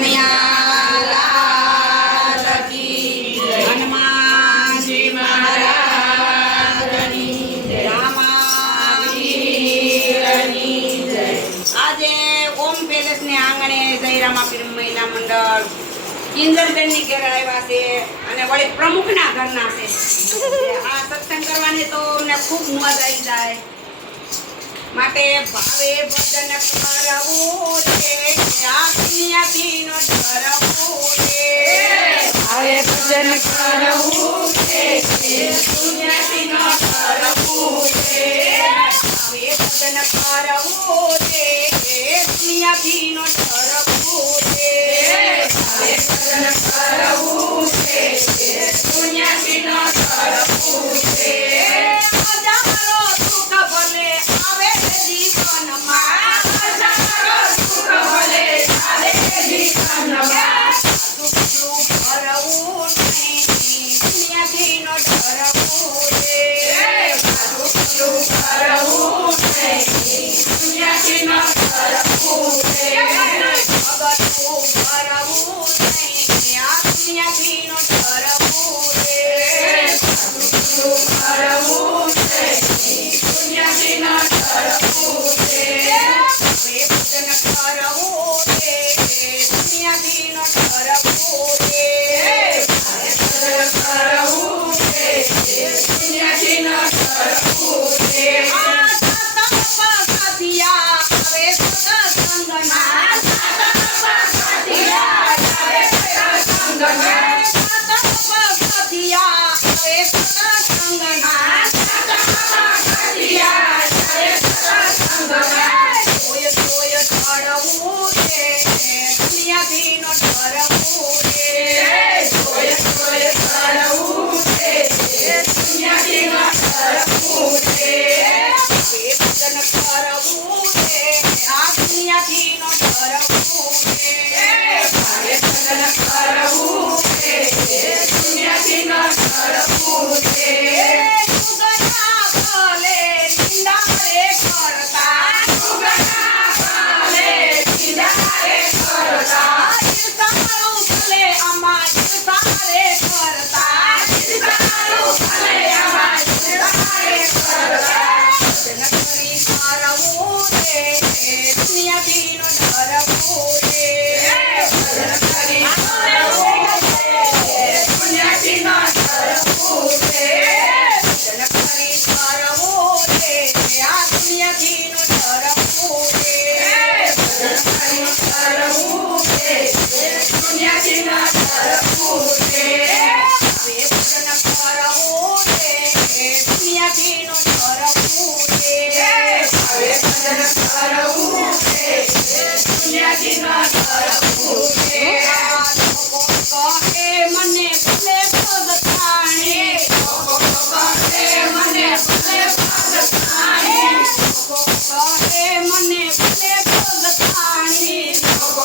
કનૈયા લાલ કી જય. હનુમાનજી મહારાજની જય. રામાવીરની જય. આજે ઓમ પેલેસ ને આંગણે જય રામાપીર મહિલા મંડળ કિંજલબેનની ઘેર આવ્યા છે અને વળી પ્રમુખના ઘરના છે. આ સત્સંગ કરવાની તો અમને ખૂબ મજા આવી જાય માટે ભાવે ભજન કરવું છે આ દુનિયાથી નો ડરવું છે. ભાવે ભજન કરવું છે દુનિયાથી નો ડરવું છે. ભાવે ભજન કરવું છે દુનિયાથી નો ડરવું છે. ભાવે ભજન કરવું છે દુનિયાથી નો ડરવું છે. હજારો દુઃખ ભલે આવે જીવનમાં હજારો સુખ ભલે આવે જીવનમાં દુઃખનું ભરવું નહીં દુનિયાથી નો ડરવું છે. દુઃખનું કરવું નહીં દુનિયાથી નો ડરવું છે. ભગતનું ભરવું નહીં આ દુનિયાથી નો ડરવું છે. દુઃખનું કરવું છે દુનિયાથી નો ડરવું છે. હવે ભજન કરવું છે દુનિયાથી નો ડરવું છે. ભજન કરવું છે દુનિયાથી નો ડરવું છે. આ સત્સંગ પગથિયા આવે સત્સંગના સાતિયા આવે સત્સંગમાં પગથિયા આવે સત્સંગના સાતિયા આવે સત્સંગમાં સોય સોય ચડવું છે દુનિયાથી નો ડરવું છે. સોય સોય કરવું છે દુનિયાથી નો ડરવું છે. હવે ભજન કરવું છે આ દુનિયાથી નો ડરવું છે. ભાવે ભજન કરવું છે દુનિયાથી નો ડરવું છે. સુગના ભલે નિંદા રે કરતા સુગના ભાલે નિંદારે કરતા ઈર્ષાળુ ભલે અમાર ઈર્ષારે કરતા તારું ભલે આમાં નિંદારે કરતા ભજન કરી કરવું છે દુનિયાથી નો ડરવું છે. ભજન કરી કરવું છે દુનિયાથી નો ડરવું છે. ભજન કરી કરવું છે આ દુનિયાથી નો ડરવું છે. ભજન કરી કરવું છે દુનિયાથી નો ડરવું છે. હવે ભજન કરવું છે દુનિયાથી નો ડરવું છે. ભાવે ભજન કરવું છે દુનિયાથી નો ડરવું છે. લોકો કહે મને ભલે ભગતાણી લોકો કહે મને ભલે ભગતાણી લોકો કહે મને ભલે ભગતાણી લોકો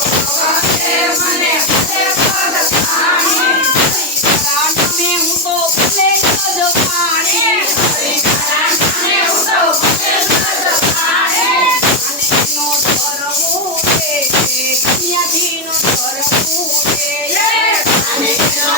કહે મને ભલે ભગતાણી હરિકરા નામે હું તો ભલે ગજવાણી હરિકરા નામે હું તો ભલે ગજવાણી નો ધરવું છે દુનિયાથી નો ધરવું છે. અને નો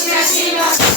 પુણ્યતિલક